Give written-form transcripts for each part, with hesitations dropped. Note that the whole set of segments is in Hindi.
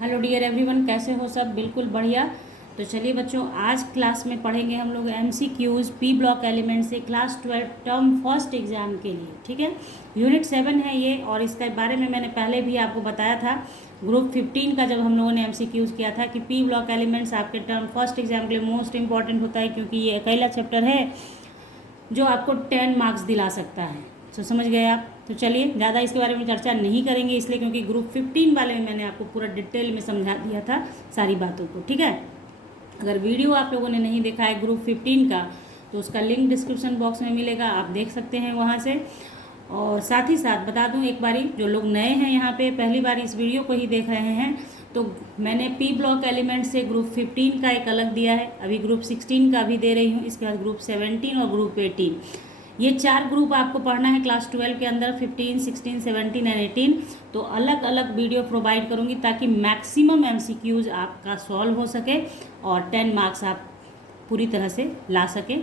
हेलो डियर एवरीवन, कैसे हो सब? बिल्कुल बढ़िया। तो चलिए बच्चों, आज क्लास में पढ़ेंगे हम लोग MCQs पी ब्लॉक एलिमेंट से क्लास 12 टर्म फर्स्ट एग्जाम के लिए। ठीक है, यूनिट 7 है ये, और इसके बारे में मैंने पहले भी आपको बताया था ग्रुप 15 का, जब हम लोगों ने MCQs किया था कि पी ब्लॉक एलिमेंट्स आपके टर्म फर्स्ट एग्जाम के लिए मोस्ट इंपॉर्टेंट होता है, क्योंकि ये अकेला चैप्टर है जो आपको 10 मार्क्स दिला सकता है। तो समझ गए आप? तो चलिए, ज़्यादा इसके बारे में चर्चा नहीं करेंगे, इसलिए क्योंकि ग्रुप 15 वाले में मैंने आपको पूरा डिटेल में समझा दिया था सारी बातों को। ठीक है, अगर वीडियो आप लोगों ने नहीं देखा है ग्रुप 15 का, तो उसका लिंक डिस्क्रिप्शन बॉक्स में मिलेगा, आप देख सकते हैं वहाँ से। और साथ ही साथ बता दूं एक बारी, जो लोग नए हैं यहाँ पे पहली बार इस वीडियो को ही देख रहे हैं, तो मैंने पी ब्लॉक एलिमेंट से ग्रुप 15 का एक अलग दिया है, अभी ग्रुप 16 का भी दे रही हूँ, इसके बाद ग्रुप 17 और ग्रुप 18। ये 4 ग्रुप आपको पढ़ना है क्लास 12 के अंदर, 15, 16, 17 एंड 18। तो अलग अलग वीडियो प्रोवाइड करूँगी ताकि मैक्सिमम MCQs आपका सॉल्व हो सके और 10 मार्क्स आप पूरी तरह से ला सके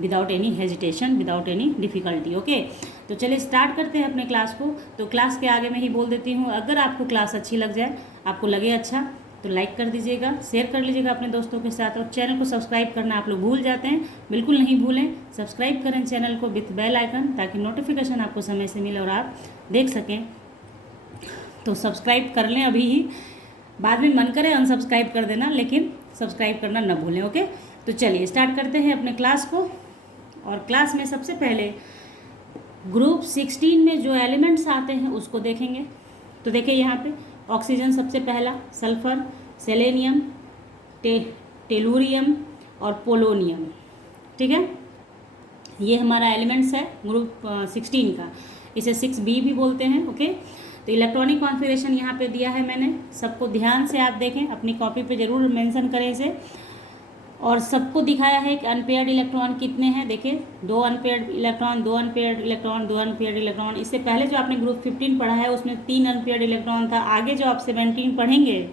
without any hesitation, without any difficulty. Okay, तो चलिए स्टार्ट करते हैं अपने क्लास को। तो क्लास के आगे मैं ही बोल देती हूँ, अगर आपको क्लास अच्छी लग जाए, आपको लगे अच्छा, तो लाइक कर दीजिएगा, शेयर कर लीजिएगा अपने दोस्तों के साथ, और चैनल को सब्सक्राइब करना आप लोग भूल जाते हैं, बिल्कुल नहीं भूलें। सब्सक्राइब करें चैनल को विथ बेल आइकन, ताकि नोटिफिकेशन आपको समय से मिले और आप देख सकें। तो सब्सक्राइब कर लें अभी ही, बाद में मन करे अनसब्सक्राइब कर देना, लेकिन सब्सक्राइब करना न भूलें। ओके, तो चलिए स्टार्ट करते हैं अपने क्लास को। और क्लास में सबसे पहले ग्रुप 16 में जो एलिमेंट्स आते हैं उसको देखेंगे। तो देखिए यहाँ पे ऑक्सीजन सबसे पहला, सल्फर, सेलेनियम, टेलुरियम और पोलोनियम। ठीक है, ये हमारा एलिमेंट्स है ग्रुप 16 का, इसे 6B भी बोलते हैं। ओके, तो इलेक्ट्रॉनिक कॉन्फ़िगरेशन यहाँ पे दिया है मैंने, सबको ध्यान से आप देखें, अपनी कॉपी पे ज़रूर मेंशन करें इसे। और सबको दिखाया है कि अनपेयर्ड इलेक्ट्रॉन कितने हैं। देखिए, 2 unpaired electron, 2 unpaired electron, 2 unpaired electron. इससे पहले जो आपने ग्रुप 15 पढ़ा है उसमें 3 अनपेयर्ड इलेक्ट्रॉन था। आगे जो आप 17 पढ़ेंगे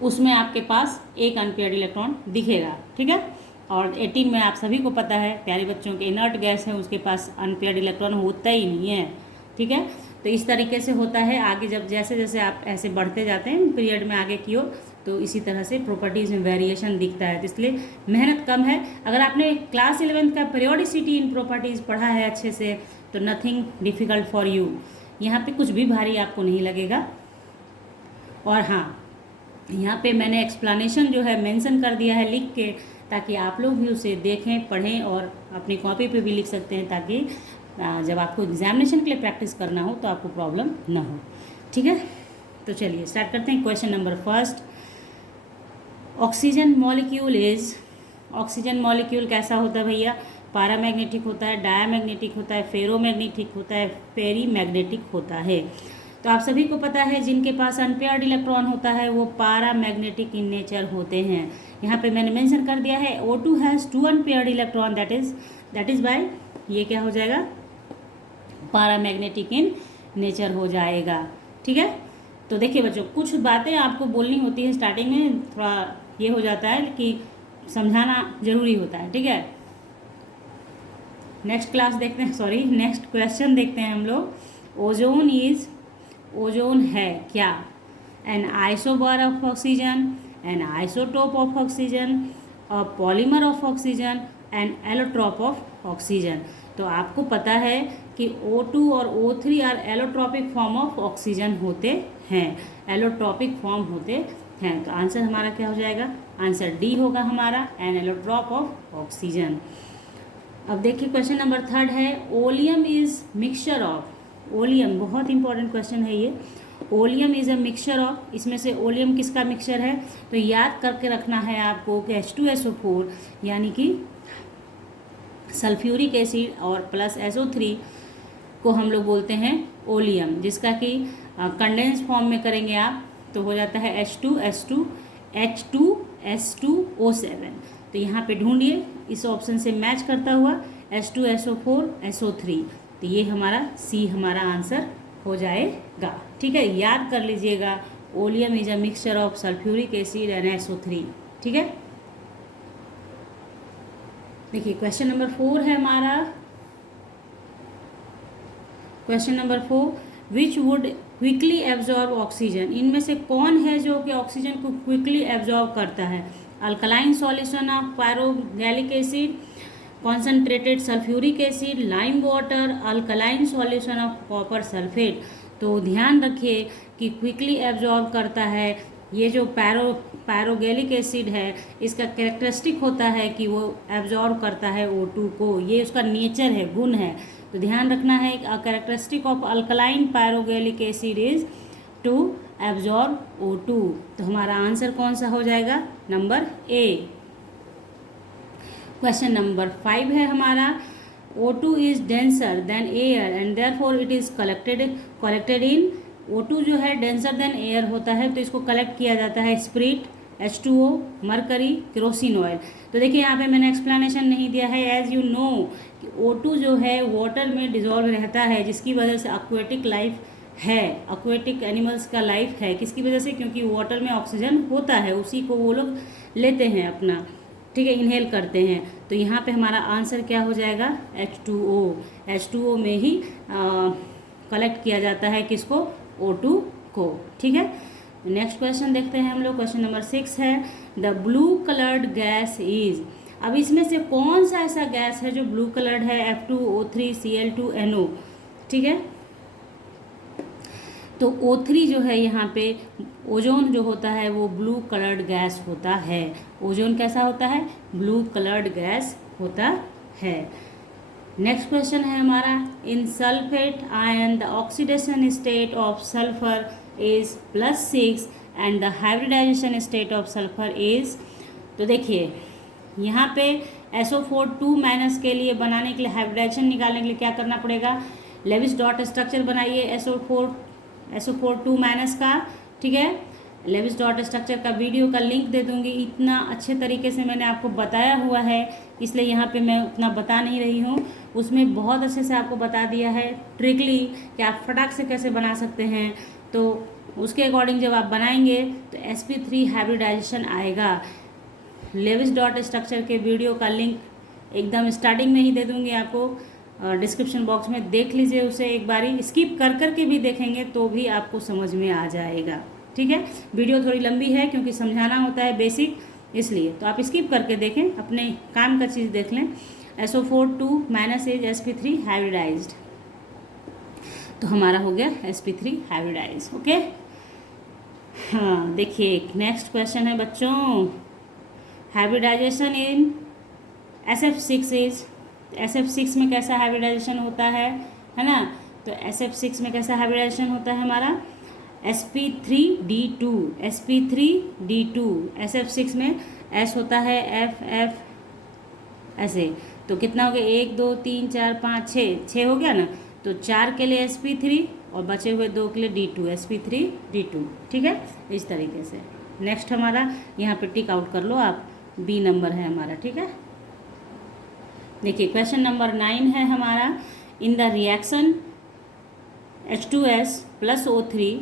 उसमें आपके पास 1 अनपेयर्ड इलेक्ट्रॉन दिखेगा। ठीक है, और 18 में आप सभी को पता है, प्यारे बच्चों के इनर्ट गैस है, उसके पास अनपेयर्ड इलेक्ट्रॉन होता ही नहीं है। ठीक है, तो इस तरीके से होता है। आगे जब जैसे जैसे आप ऐसे बढ़ते जाते हैं पीरियड में आगे की ओर, तो इसी तरह से प्रॉपर्टीज़ में वेरिएशन दिखता है। तो इसलिए मेहनत कम है। अगर आपने क्लास 11 का पीरियोडिसिटी इन प्रॉपर्टीज़ पढ़ा है अच्छे से, तो नथिंग डिफ़िकल्ट फॉर यू, यहाँ पे कुछ भी भारी आपको नहीं लगेगा। और हाँ, यहाँ पे मैंने एक्सप्लेनेशन जो है मेंशन कर दिया है लिख के, ताकि आप लोग भी उसे देखें, पढ़ें और अपनी कॉपी पे भी लिख सकते हैं, ताकि जब आपको एग्जामिनेशन के लिए प्रैक्टिस करना हो तो आपको प्रॉब्लम ना हो। ठीक है, तो चलिए स्टार्ट करते हैं। Question number first, oxygen molecule is, oxygen molecule कैसा होता है भैया? पैरामैग्नेटिक होता है, डायमैग्नेटिक होता है, फेरोमैग्नेटिक होता है, पेरीमैग्नेटिक होता है। तो आप सभी को पता है जिनके पास अनपेयर्ड इलेक्ट्रॉन होता है वो पैरामैग्नेटिक इन नेचर होते हैं। यहाँ पे मैंने मेंशन कर दिया है O2 has 2 unpaired electron, that is by, ये क्या हो जाएगा? पैरामैग्नेटिक इन नेचर हो जाएगा। ठीक है, तो देखिए बच्चों, कुछ बातें आपको बोलनी होती है स्टार्टिंग में, थोड़ा ये हो जाता है कि समझाना ज़रूरी होता है। ठीक है, नेक्स्ट क्लास देखते हैं, सॉरी नेक्स्ट क्वेश्चन देखते हैं हम लोग। ओजोन इज, ओजोन है क्या? An isobar of oxygen, an isotope of oxygen, a polymer of oxygen, an allotrope of oxygen. तो आपको पता है कि O2 और O3 are allotropic form of oxygen होते हैं, एलोट्रॉपिक फॉर्म होते हैं। तो आंसर हमारा क्या हो जाएगा? आंसर डी होगा हमारा, एन एलोट्रॉप ऑफ ऑक्सीजन। अब देखिए क्वेश्चन नंबर 3 है, oleum is mixture of, oleum बहुत इंपॉर्टेंट क्वेश्चन है ये। Oleum is a mixture of, इसमें से ओलियम किसका मिक्सचर है? तो याद करके रखना है आपको कि H2SO4 यानी कि सल्फ्यूरिक एसिड और प्लस SO3 को हम लोग बोलते हैं ओलियम, जिसका कि कंडेंस फॉर्म में करेंगे आप तो हो जाता है H2S2O7। तो यहाँ पे ढूंढिए इस ऑप्शन से मैच करता हुआ H2SO4 SO3, तो ये हमारा सी हमारा आंसर हो जाएगा। ठीक है, याद कर लीजिएगा, oleum is a mixture of sulphuric acid and SO3। ठीक है, देखिए क्वेश्चन नंबर 4 है हमारा। Question number 4, which would quickly absorb oxygen, इनमें से कौन है जो कि ऑक्सीजन को क्विकली एब्जॉर्ब करता है? Alkaline solution of pyrogallic acid, concentrated sulphuric acid, lime water, alkaline solution of copper sulphate. तो ध्यान रखिए कि क्विकली एब्जॉर्ब करता है ये जो पायरोगैलिक एसिड है, इसका कैरेक्टरिस्टिक होता है कि वो एब्जॉर्ब करता है O2 को, ये उसका नेचर है, गुण है। तो ध्यान रखना है, characteristic of alkaline pyrogallic acid is to absorb O2। तो हमारा आंसर कौन सा हो जाएगा? Number A. क्वेश्चन नंबर 5 है हमारा, O2 is denser then air and therefore it is collected in. O2 जो है डेंसर देन एयर होता है, तो इसको कलेक्ट किया जाता है spirit, H2O, mercury, kerosene oil. तो देखिए यहाँ पे मैंने एक्सप्लेनेशन नहीं दिया है। एज यू नो कि O2 जो है वाटर में डिजॉल्व रहता है, जिसकी वजह से एक्वेटिक लाइफ है, एक्वेटिक एनिमल्स का लाइफ है। किसकी वजह से? क्योंकि वाटर में ऑक्सीजन होता है, उसी को वो लोग लेते हैं अपना, ठीक है, इनहेल करते हैं। तो यहाँ पे हमारा आंसर क्या हो जाएगा? H2O। H2O में ही कलेक्ट किया जाता है किसको? O2 को, ठीक है। नेक्स्ट क्वेश्चन देखते हैं हम लोग। क्वेश्चन नंबर 6 है, the blue coloured gas is. अब इसमें से कौन सा ऐसा गैस है जो ब्लू कलर्ड है? F2O3 Cl2NO, ठीक है। तो O3 जो है यहाँ पे ओजोन जो होता है वो ब्लू कलर्ड गैस होता है। ओजोन कैसा होता है? ब्लू कलर्ड गैस होता है। नेक्स्ट क्वेश्चन है हमारा, in sulphate ion the oxidation state of sulphur is +6 and the hybridisation state of sulphur is. तो देखिए यहाँ पे SO4 2- के लिए बनाने के लिए, हाइब्रिडाइजेशन निकालने के लिए क्या करना पड़ेगा? लेविस डॉट स्ट्रक्चर बनाइए SO4 2- का, ठीक है। लेविस डॉट स्ट्रक्चर का वीडियो का लिंक दे दूंगी। इतना अच्छे तरीके से मैंने आपको बताया हुआ है, इसलिए यहाँ पे मैं उतना बता नहीं रही हूँ। उसमें बहुत अच्छे से आपको बता दिया है ट्रिकली कि आप फटाक से कैसे बना सकते हैं। तो उसके अकॉर्डिंग जब आप बनाएंगे तो sp3 हाइब्रिडाइजेशन आएगा। लेविस डॉट स्ट्रक्चर के वीडियो का लिंक एकदम स्टार्टिंग में ही दे दूँगी आपको, डिस्क्रिप्शन बॉक्स में देख लीजिए उसे एक बारी। स्किप कर के भी देखेंगे तो भी आपको समझ में आ जाएगा, ठीक है। वीडियो थोड़ी लंबी है क्योंकि समझाना होता है बेसिक, इसलिए तो आप स्किप करके देखें, अपने काम का चीज़ देख लें। SO4 2- is sp3 hybridised. तो हमारा हो गया sp3 हाइब्रिडाइज, ओके। हाँ देखिए नेक्स्ट क्वेश्चन है बच्चों, hybridisation in SF6 is. SF6 में कैसा हाइब्रिडाइजेशन होता है ना? तो SF6 में कैसा हाइब्रिडाइजेशन होता है हमारा? sp3d2, sp3d2। SF6 में S होता है F ऐसे। तो कितना हो गया? 1 2 3 4 5 6 हो गया ना। तो 4 के लिए sp3 और बचे हुए 2 के लिए d2, sp3d2, ठीक है, इस तरीके से। नेक्स्ट हमारा यहाँ पे टिक आउट कर लो आप, B नंबर है हमारा, ठीक है। देखिए क्वेश्चन नंबर 9 है हमारा, in the reaction H2S + O3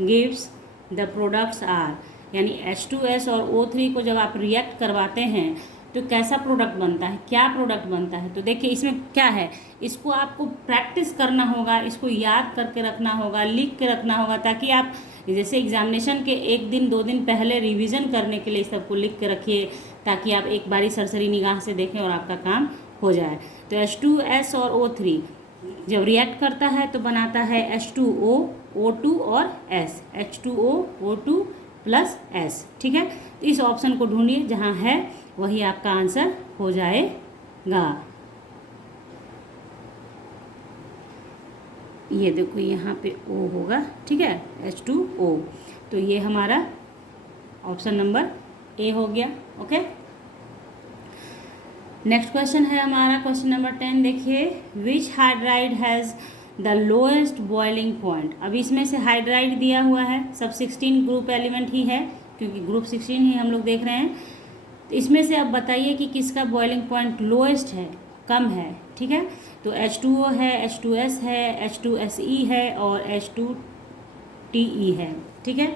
gives the products are. यानी H2S और O3 को जब आप रिएक्ट करवाते हैं तो कैसा प्रोडक्ट बनता है, क्या प्रोडक्ट बनता है? तो देखिए इसमें क्या है, इसको आपको प्रैक्टिस करना होगा, इसको याद करके रखना होगा, लिख के रखना होगा, ताकि आप जैसे एग्जामिनेशन के 1 दिन 2 दिन पहले रिवीजन करने के लिए सबको लिख के रखिए, ताकि आप एक बारी सरसरी निगाह से देखें और आपका काम हो जाए। तो H2S और O3 जब रिएक्ट करता है तो बनाता है H2O, O2 और S, H2O, O2 + S, ठीक है। तो इस ऑप्शन को ढूंढिए, जहाँ है वही आपका आंसर हो जाएगा। ये देखो यहाँ पे O होगा, ठीक है, H2O। तो ये हमारा ऑप्शन नंबर A हो गया, ओके। नेक्स्ट क्वेश्चन है हमारा क्वेश्चन नंबर 10। देखिए, which hydride has the lowest boiling point. अब इसमें से हाइड्राइड दिया हुआ है, सब 16 ग्रुप एलिमेंट ही है, क्योंकि ग्रुप 16 ही हम लोग देख रहे हैं। तो इसमें से अब बताइए कि किसका बॉइलिंग पॉइंट लोएस्ट है, कम है, ठीक है। तो H2O है, H2S है, H2SE है और H2TE है, ठीक है।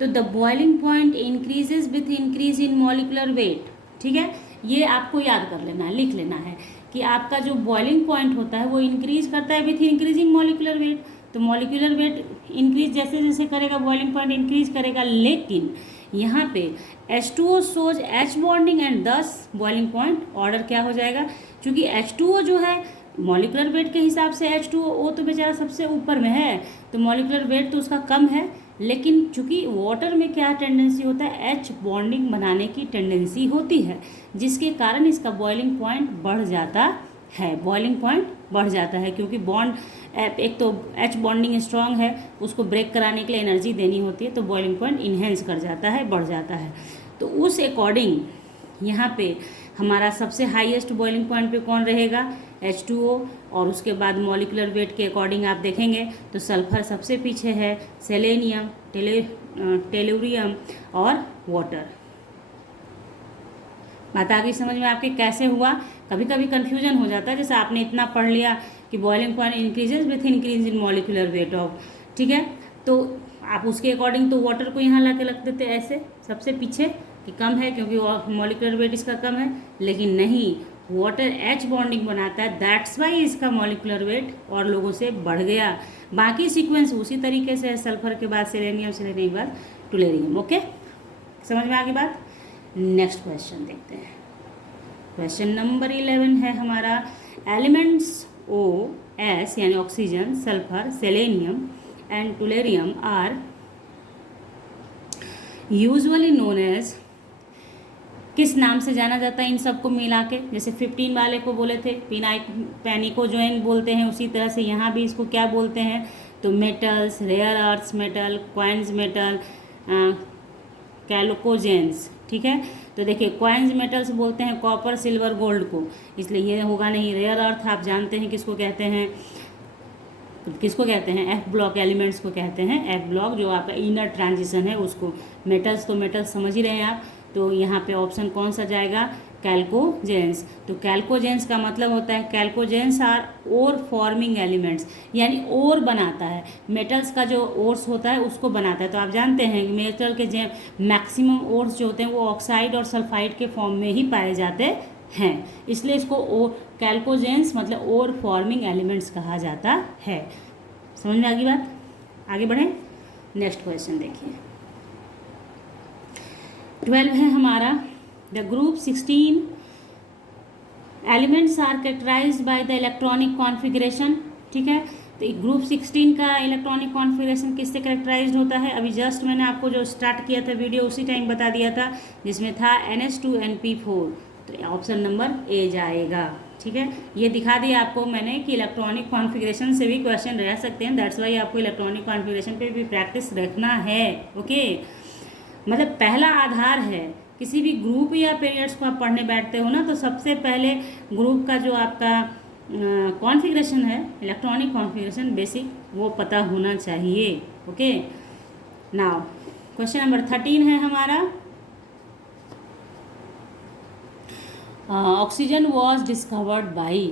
तो the boiling point increases with increase in molecular weight, ठीक है। ये आपको याद कर लेना है, लिख लेना है कि आपका जो बॉइलिंग पॉइंट होता है वो इंक्रीज करता है विथ इंक्रीजिंग मॉलिकुलर वेट। तो मॉलिक्यूलर वेट इंक्रीज जैसे जैसे करेगा बॉइलिंग पॉइंट इंक्रीज करेगा, लेकिन यहाँ पे H2O shows H bonding and दस बॉइलिंग पॉइंट ऑर्डर क्या हो जाएगा, क्योंकि H2O जो है मॉलिक्यूलर वेट के हिसाब से H2O तो बेचारा सबसे ऊपर में है, तो मॉलिक्यूलर वेट तो उसका कम है, लेकिन चूंकि वाटर में क्या टेंडेंसी होता है, H बॉन्डिंग बनाने की टेंडेंसी होती है, जिसके कारण इसका बॉइलिंग पॉइंट बढ़ जाता है, बॉइलिंग पॉइंट बढ़ जाता है, क्योंकि बॉन्ड एक तो H बॉन्डिंग स्ट्रांग है, उसको ब्रेक कराने के लिए एनर्जी देनी होती है, तो बॉइलिंग पॉइंट इन्हेंस कर जाता है, बढ़ जाता है। तो उस अकॉर्डिंग यहाँ पे हमारा सबसे हाईएस्ट बॉइलिंग पॉइंट पे कौन रहेगा, H2O, और उसके बाद मॉलिक्यूलर वेट के अकॉर्डिंग आप देखेंगे तो सल्फर सबसे पीछे है, सेलेनियम, टेलुरियम और वाटर। बात आ गई समझ में आपके कैसे हुआ? कभी कभी कन्फ्यूजन हो जाता है, जैसे आपने इतना पढ़ लिया कि boiling point increases with increase in molecular weight of, ठीक है, तो आप उसके अकॉर्डिंग तो वाटर को यहाँ ला के रख देते ऐसे सबसे पीछे कि कम है क्योंकि मॉलिक्यूलर वेट इसका कम है, लेकिन नहीं, वाटर H बॉन्डिंग बनाता है, दैट्स वाई इसका मॉलिक्यूलर वेट और लोगों से बढ़ गया। बाकी सीक्वेंस उसी तरीके से है, सल्फर के बाद सेलेनियम, सेलेनियम के बाद टुलेरियम। ओके, समझ में आ गई बात? नेक्स्ट क्वेश्चन देखते हैं। क्वेश्चन नंबर 11 है हमारा, एलिमेंट्स OS यानी oxygen, sulphur, selenium and tellurium are usually known as, किस नाम से जाना जाता है इन सबको मिला के? जैसे 15 वाले को बोले थे पैनिकोजोइन बोलते हैं, उसी तरह से यहाँ भी इसको क्या बोलते हैं, तो metals, rare earths metal, coins metal, chalcogens, ठीक है। तो देखिए क्वाइंस मेटल्स बोलते हैं कॉपर, सिल्वर, गोल्ड को, इसलिए ये होगा नहीं। रेयर अर्थ आप जानते हैं किसको कहते हैं, किसको कहते हैं, F ब्लॉक एलिमेंट्स को कहते हैं, F ब्लॉक जो आपका इनर ट्रांजिशन है उसको। मेटल्स तो मेटल्स समझ ही रहे हैं आप, तो यहाँ पे ऑप्शन कौन सा जाएगा, कैल्कोजेंस। तो कैल्कोजेंस का मतलब होता है, कैल्कोजेंस आर ओर फॉर्मिंग एलिमेंट्स, यानी ओर बनाता है, मेटल्स का जो ओर्स होता है उसको बनाता है। तो आप जानते हैं कि मेटल के मैक्सिमम ओर्स जो होते हैं वो ऑक्साइड और सल्फाइड के फॉर्म में ही पाए जाते हैं, इसलिए इसको कैल्कोजेंस मतलब ओर फॉर्मिंग एलिमेंट्स कहा जाता है। समझ में आ गई बात? आगे बढ़ें, नेक्स्ट क्वेश्चन देखिए। 12 है हमारा, the group 16 elements are characterised by the electronic configuration, ठीक है। तो ग्रुप 16 का इलेक्ट्रॉनिक कॉन्फ़िगरेशन किससे कैरेक्टराइज्ड होता है? अभी जस्ट मैंने आपको जो स्टार्ट किया था वीडियो उसी टाइम बता दिया था, जिसमें था NH2NP4, तो ऑप्शन नंबर ए जाएगा, ठीक है। ये दिखा दिया आपको मैंने कि इलेक्ट्रॉनिक कॉन्फ़िगरेशन से भी क्वेश्चन रह सकते हैं, दैट्स वाई आपको इलेक्ट्रॉनिक कॉन्फ़िगरेशन पे भी प्रैक्टिस रखना है। ओके, मतलब पहला आधार है, किसी भी ग्रुप या पीरियड्स को आप पढ़ने बैठते हो ना, तो सबसे पहले ग्रुप का जो आपका कॉन्फ़िगरेशन है, इलेक्ट्रॉनिक कॉन्फ़िगरेशन बेसिक, वो पता होना चाहिए। ओके, नाउ क्वेश्चन नंबर 13 है हमारा, ऑक्सीजन वॉज डिस्कवर्ड बाई,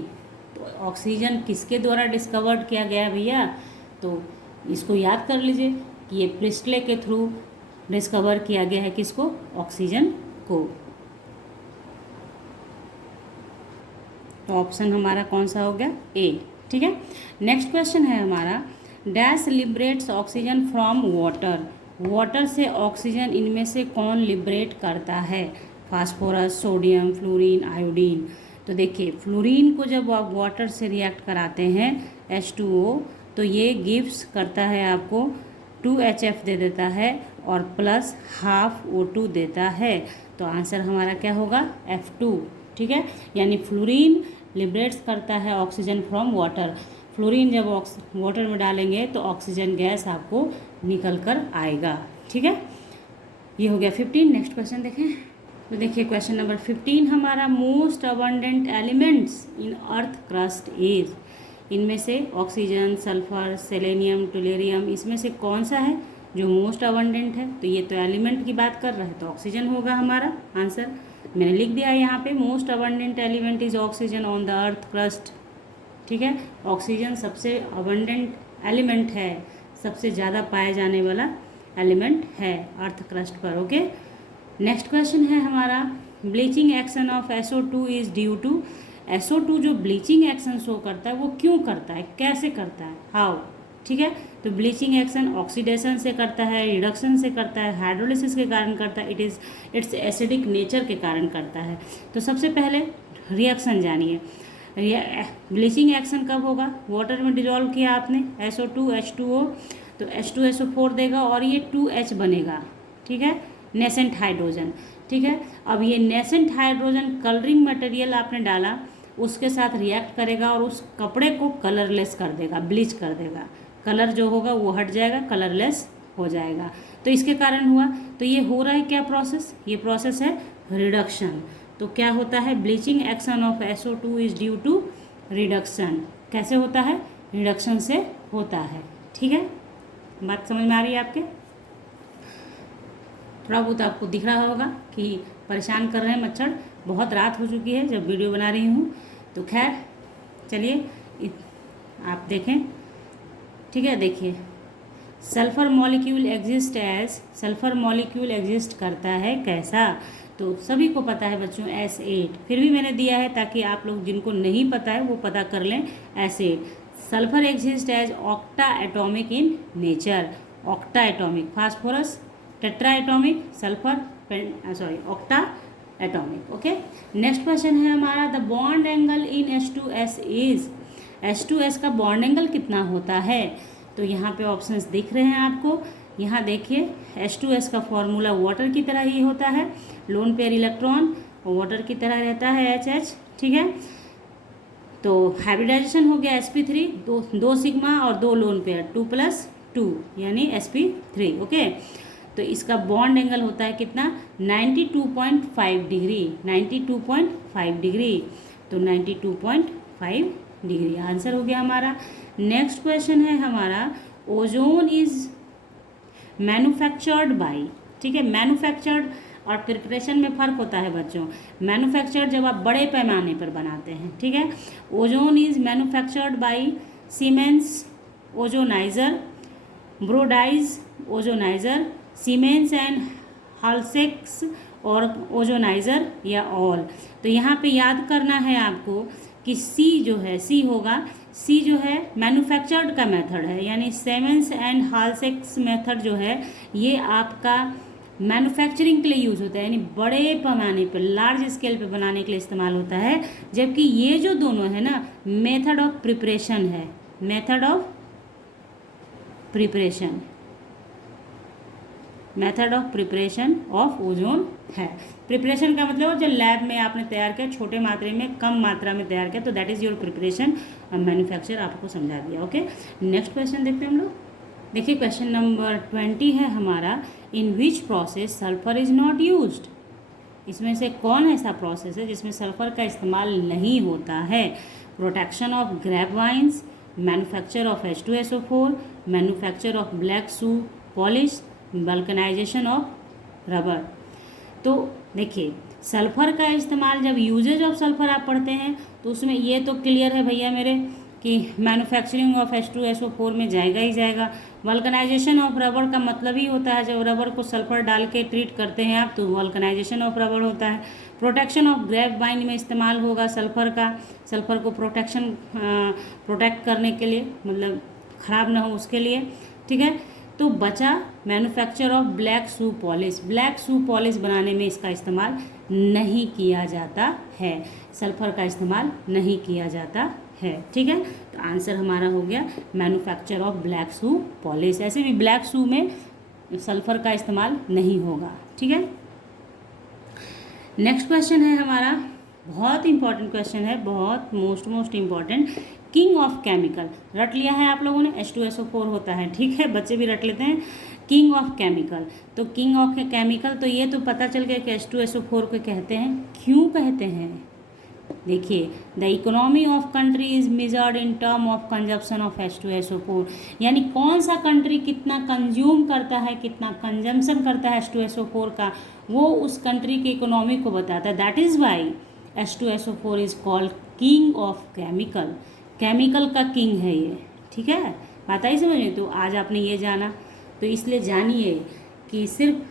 तो ऑक्सीजन किसके द्वारा डिस्कवर्ड किया गया भैया? तो इसको याद कर लीजिए कि ये प्रिस्टले के थ्रू डिस्कवर किया गया है, किसको? ऑक्सीजन को। तो ऑप्शन हमारा कौन सा हो गया? ए, ठीक है। नेक्स्ट क्वेश्चन है हमारा, dash liberates oxygen from water, water से ऑक्सीजन इनमें से कौन लिबरेट करता है? Phosphorus, sodium, fluorine, iodine. तो देखिए फ्लोरीन को जब आप वाटर से रिएक्ट कराते हैं H2O, तो ये गिव्स करता है आपको 2HF दे देता है और प्लस हाफ O2 देता है, तो आंसर हमारा क्या होगा? F2, ठीक है। यानी फ्लोरीन लिबरेट्स करता है ऑक्सीजन फ्रॉम वाटर, फ्लोरीन जब वाटर में डालेंगे तो ऑक्सीजन गैस आपको निकल कर आएगा, ठीक है। ये हो गया 15। नेक्स्ट क्वेश्चन देखें, तो देखिए क्वेश्चन नंबर 15 हमारा, most abundant elements in earth crust is, इनमें से ऑक्सीजन, सल्फर, सेलेनियम, टुलेरियम, इसमें से कौन सा है जो मोस्ट अबंडेंट है? तो ये तो एलिमेंट की बात कर रहा है, तो ऑक्सीजन होगा हमारा आंसर। मैंने लिख दिया यहाँ पे, most abundant element is oxygen on the earth crust, ठीक है। ऑक्सीजन सबसे अबंडेंट एलिमेंट है, सबसे ज़्यादा पाया जाने वाला एलिमेंट है अर्थ क्रस्ट पर। ओके, नेक्स्ट क्वेश्चन है हमारा, bleaching action of SO2 is due to, SO2 जो ब्लीचिंग एक्शन शो करता है वो क्यों करता है, कैसे करता है, हाउ, ठीक है। तो ब्लीचिंग एक्शन ऑक्सीडेशन से करता है, रिडक्शन से करता है, हाइड्रोलिसिस के कारण करता है, इट्स एसिडिक नेचर के कारण करता है। तो सबसे पहले रिएक्शन जानिए। ब्लीचिंग एक्शन कब होगा? वाटर में डिजोल्व किया आपने SO2 H2O, तो H2SO4 देगा और ये 2H बनेगा, ठीक है, नेसेंट हाइड्रोजन, ठीक है। अब ये नेसेंट हाइड्रोजन कलरिंग मटेरियल आपने डाला, उसके साथ रिएक्ट करेगा और उस कपड़े को कलरलेस कर देगा, ब्लीच कर देगा, कलर जो होगा वो हट जाएगा, कलरलेस हो जाएगा। तो इसके कारण हुआ, तो ये हो रहा है क्या प्रोसेस? ये प्रोसेस है रिडक्शन। तो क्या होता है? Bleaching action of SO2 is due to reduction. कैसे होता है? रिडक्शन से होता है, ठीक है। बात समझ में आ रही है आपके? थोड़ा बहुत आपको दिख रहा होगा कि परेशान कर रहे हैं मच्छर, बहुत रात हो चुकी है जब वीडियो बना रही हूँ। तो खैर चलिए आप देखें, ठीक है। देखिए, सल्फ़र मॉलिक्यूल एग्जिस्ट करता है कैसा? तो सभी को पता है बच्चों, S8। फिर भी मैंने दिया है ताकि आप लोग जिनको नहीं पता है वो पता कर लें। S8 sulphur exist as octa atomic in nature. Octa atomic, phosphorus tetra atomic, sulphur octa atomic. Okay, next question है हमारा, the bond angle in H2S is. H2S का बॉन्ड एंगल कितना होता है? तो यहाँ पे ऑप्शंस दिख रहे हैं आपको। यहाँ देखिए, H2S का फॉर्मूला वाटर की तरह ही होता है, लोन पेयर इलेक्ट्रॉन वाटर की तरह रहता है HH, ठीक है। तो हाइब्रिडाइजेशन हो गया sp3, दो सिग्मा और 2 लोन पेयर, 2+2 यानी sp3। ओके, तो इसका बॉन्ड एंगल होता है कितना? 92.5 डिग्री, 92.5 डिग्री। तो 92.5 डिग्री आंसर हो गया हमारा। नेक्स्ट क्वेश्चन है हमारा, ओजोन इज मैन्युफैक्चर्ड बाय, ठीक है। मैन्युफैक्चर्ड और प्रिपरेशन में फ़र्क होता है बच्चों। मैन्युफैक्चर्ड जब आप बड़े पैमाने पर बनाते हैं, ठीक है। Ozone is manufactured by Siemens ozoniser, Brodie's ozoniser, Siemens and Halske और ओजोनाइजर या ऑल। तो यहाँ पे याद करना है आपको कि सी जो है, सी होगा, सी जो है मैन्युफैक्चर्ड का मेथड है, यानी सीमेंस एंड हालसेक्स मेथड जो है ये आपका मैन्युफैक्चरिंग के लिए यूज़ होता है, यानी बड़े पैमाने पर लार्ज स्केल पे बनाने के लिए इस्तेमाल होता है। जबकि ये जो दोनों है ना, मेथड ऑफ प्रिपरेशन है, method of preparation, method of preparation of ozone है। प्रिपरेशन का मतलब जो लैब में आपने तैयार किया, छोटे मात्रा में, कम मात्रा में तैयार किया, तो that is your preparation. Manufacture आपको समझा दिया। ओके, नेक्स्ट क्वेश्चन देखते हैं हम लोग। देखिए, क्वेश्चन नंबर 20 है हमारा, in which process sulphur is not used. इसमें से कौन ऐसा प्रोसेस है जिसमें सल्फर का इस्तेमाल नहीं होता है? Protection of grape vines, manufacture of H2SO4, manufacture of black shoe polish, vulcanisation of rubber. तो देखिए, सल्फ़र का इस्तेमाल, जब यूजेज ऑफ सल्फ़र आप पढ़ते हैं तो उसमें ये तो क्लियर है भैया मेरे कि मैन्युफैक्चरिंग ऑफ H2SO4 में जाएगा ही जाएगा। वल्कनाइजेशन ऑफ रबर का मतलब ही होता है जब रबर को सल्फ़र डाल के ट्रीट करते हैं आप, तो वल्कनाइजेशन ऑफ रबर होता है। प्रोटेक्शन ऑफ ग्रेप वाइन में इस्तेमाल होगा सल्फ़र का, सल्फ़र को प्रोटेक्ट करने के लिए, मतलब ख़राब ना हो उसके लिए, ठीक है। तो बचा manufacture of black shoe polish. Black shoe polish बनाने में इसका इस्तेमाल नहीं किया जाता है, सल्फ़र का इस्तेमाल नहीं किया जाता है, ठीक है। तो आंसर हमारा हो गया manufacture of black shoe polish. ऐसे भी ब्लैक शू में सल्फ़र का इस्तेमाल नहीं होगा, ठीक है। नेक्स्ट क्वेश्चन है हमारा, बहुत इंपॉर्टेंट क्वेश्चन है, बहुत most important. King of chemical, रट लिया है आप लोगों ने, H2SO4 होता है, ठीक है, बच्चे भी रट लेते हैं। किंग ऑफ केमिकल, तो किंग ऑफ केमिकल, तो ये तो पता चल गया कि H2SO4 को कहते हैं। क्यों कहते हैं? देखिए, the economy of country is measured in term of consumption of H2SO4, यानी कौन सा कंट्री कितना कंज्यूम करता है, कितना कंजम्पशन करता है H2SO4 का, वो उस कंट्री की इकोनॉमी को बताता है। That is why H2SO4 is called king of chemical. Chemical का किंग है ये, ठीक है, बात आई समझ में। तो आज आपने ये जाना, तो इसलिए जानिए कि सिर्फ,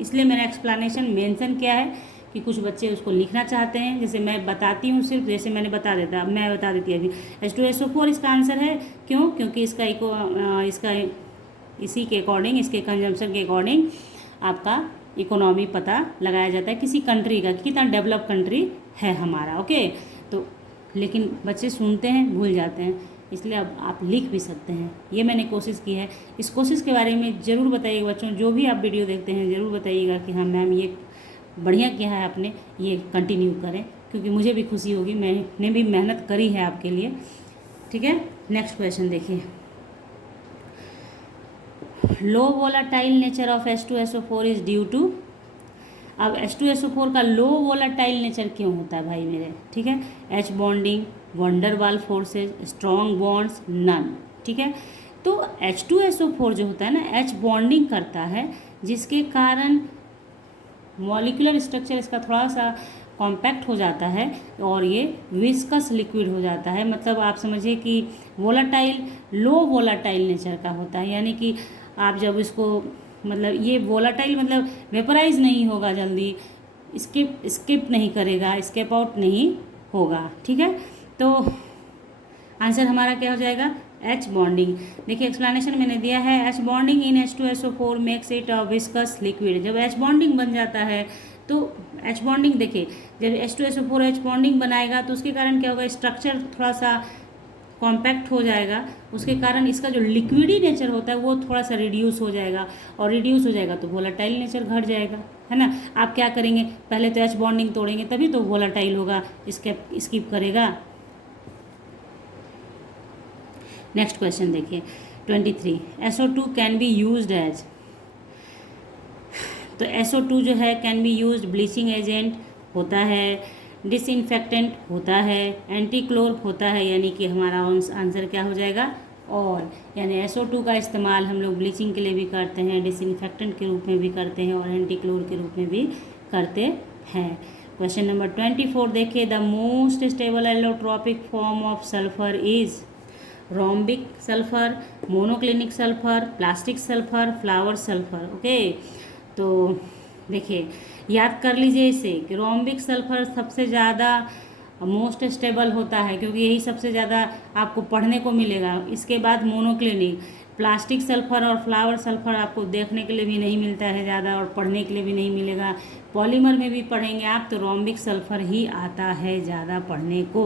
इसलिए मैंने एक्सप्लेनेशन मेंशन किया है कि कुछ बच्चे उसको लिखना चाहते हैं, जैसे मैं बताती हूँ सिर्फ, जैसे मैं बता देती अभी H2SO4 इसका आंसर है। क्यों? क्योंकि इसका इसी के अकॉर्डिंग, इसके कंजम्पशन के अकॉर्डिंग आपका इकोनॉमी पता लगाया जाता है किसी कंट्री का, कि कितना डेवलप कंट्री है हमारा। ओके, तो लेकिन बच्चे सुनते हैं, भूल जाते हैं, इसलिए अब आप लिख भी सकते हैं। ये मैंने कोशिश की है। इस कोशिश के बारे में ज़रूर बताइएगा बच्चों, जो भी आप वीडियो देखते हैं ज़रूर बताइएगा कि हाँ मैम ये बढ़िया किया है आपने, ये कंटिन्यू करें, क्योंकि मुझे भी खुशी होगी, मैंने भी मेहनत करी है आपके लिए। ठीक है, नेक्स्ट क्वेश्चन देखिए। Low volatile nature of H2SO4 is due to. अब H2SO4 का लो वोलाटाइल नेचर क्यों होता है भाई मेरे? ठीक है, H bonding, van der Waals forces, strong bonds, none. ठीक है, तो H2SO4 जो होता है ना, H बॉन्डिंग करता है, जिसके कारण मॉलिक्यूलर स्ट्रक्चर इसका थोड़ा सा कॉम्पैक्ट हो जाता है और ये विस्कस लिक्विड हो जाता है। मतलब आप समझिए कि वोलाटाइल, लो वोलाटाइल नेचर का होता है, यानी कि आप जब इसको, मतलब ये वोलाटाइल मतलब वेपराइज नहीं होगा जल्दी, स्किप नहीं करेगा, स्केप आउट नहीं होगा। ठीक है, तो आंसर हमारा क्या हो जाएगा? H bonding. देखिए एक्सप्लेनेशन मैंने दिया है, H bonding in H2SO4 makes it a viscous liquid. जब H बॉन्डिंग बन जाता है तो H बॉन्डिंग, देखिए जब H2SO4 H बॉन्डिंग बनाएगा तो उसके कारण क्या होगा, स्ट्रक्चर थोड़ा सा कॉम्पैक्ट हो जाएगा, उसके कारण इसका जो लिक्विडी नेचर होता है वो थोड़ा सा रिड्यूस हो जाएगा, और रिड्यूस हो जाएगा तो वोलाटाइल नेचर घट जाएगा, है ना। आप क्या करेंगे, पहले तो H बॉन्डिंग तोड़ेंगे तभी तो वोलाटाइल होगा, स्किप करेगा। नेक्स्ट क्वेश्चन देखिए 23, SO2 can be used as. तो SO2 जो है can be used bleaching agent होता है, डिसइंफेक्टेंट होता है, एंटी क्लोर होता है, यानी कि हमारा आंसर क्या हो जाएगा? और यानी SO2 का इस्तेमाल हम लोग ब्लीचिंग के लिए भी करते हैं, डिसइंफेक्टेंट के रूप में भी करते हैं, और एंटी क्लोर के रूप में भी करते हैं। क्वेश्चन नंबर 24 देखिए, the most stable allotropic form of sulphur is rhombic sulphur, monoclinic sulphur, plastic sulphur, flower sulphur. Okay, तो देखिए याद कर लीजिए इसे कि रोम्बिक सल्फर सबसे ज़्यादा मोस्ट स्टेबल होता है, क्योंकि यही सबसे ज़्यादा आपको पढ़ने को मिलेगा। इसके बाद मोनोक्लिनिक, प्लास्टिक सल्फर और फ्लावर सल्फर आपको देखने के लिए भी नहीं मिलता है ज़्यादा, और पढ़ने के लिए भी नहीं मिलेगा। पॉलीमर में भी पढ़ेंगे आप तो रोम्बिक सल्फर ही आता है ज़्यादा पढ़ने को,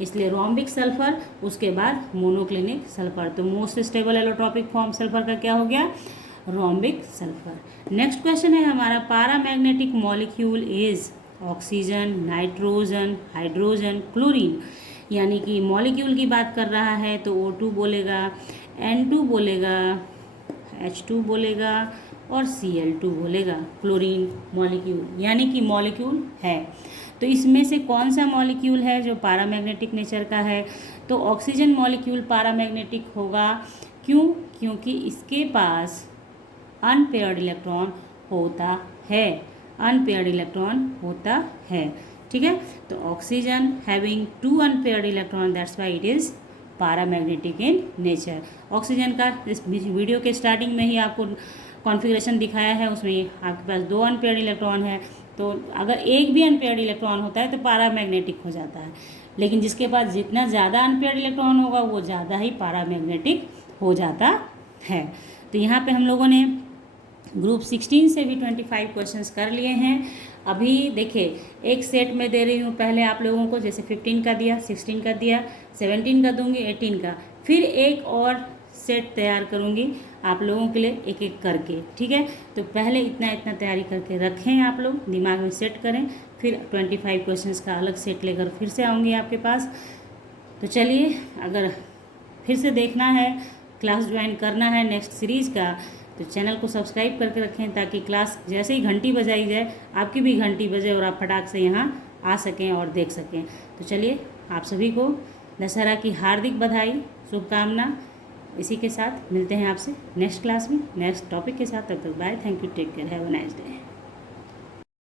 इसलिए रोम्बिक सल्फर, उसके बाद मोनोक्लिनिक सल्फर। तो most stable allotropic form sulphur का क्या हो गया? Rhombic sulphur. नेक्स्ट क्वेश्चन है हमारा, paramagnetic molecule is oxygen, nitrogen, hydrogen, chlorine. यानी कि मॉलिक्यूल की बात कर रहा है तो O2 बोलेगा, N2 बोलेगा, H2 बोलेगा और Cl2 बोलेगा। क्लोरीन मॉलिक्यूल यानी कि मॉलिक्यूल है। तो इसमें से कौन सा मॉलिक्यूल है जो पैरामैग्नेटिक नेचर का है? तो ऑक्सीजन मॉलिक्यूल पैरामैग्नेटिक होगा। क्यों? क्योंकि इसके पास अनपेयर्ड इलेक्ट्रॉन होता है, अनपेयर्ड इलेक्ट्रॉन होता है। ठीक है, तो oxygen having 2 unpaired electron, that's why it is paramagnetic in nature. Oxygen का इस वीडियो के स्टार्टिंग में ही आपको कॉन्फ़िगरेशन दिखाया है, उसमें आपके पास 2 अनपेयर्ड इलेक्ट्रॉन है, तो अगर एक भी अनपेयर्ड इलेक्ट्रॉन होता है तो पैरामैग्नेटिक हो जाता है, लेकिन जिसके पास जितना ज़्यादा अनपेयर्ड इलेक्ट्रॉन होगा वो ज़्यादा ही पैरामैग्नेटिक हो जाता है। तो यहाँ पे हम लोगों ने ग्रुप 16 से भी 25 क्वेश्चंस कर लिए हैं। अभी देखिए एक सेट में दे रही हूँ पहले आप लोगों को, जैसे 15 का दिया, 16 का दिया, 17 का दूंगी, 18 का, फिर एक और सेट तैयार करूँगी आप लोगों के लिए एक एक करके। ठीक है, तो पहले इतना इतना तैयारी करके रखें, आप लोग दिमाग में सेट करें, फिर 25 क्वेश्चंस का अलग सेट लेकर फिर से आऊँगी आपके पास। तो चलिए, अगर फिर से देखना है, क्लास ज्वाइन करना है नेक्स्ट सीरीज़ का, तो चैनल को सब्सक्राइब करके रखें, ताकि क्लास जैसे ही घंटी बजाई जाए आपकी भी घंटी बजे और आप फटाक से यहाँ आ सकें और देख सकें। तो चलिए, आप सभी को दशहरा की हार्दिक बधाई, शुभकामना। इसी के साथ मिलते हैं आपसे नेक्स्ट क्लास में नेक्स्ट टॉपिक के साथ। तब तक bye, thank you, take care, have a nice day.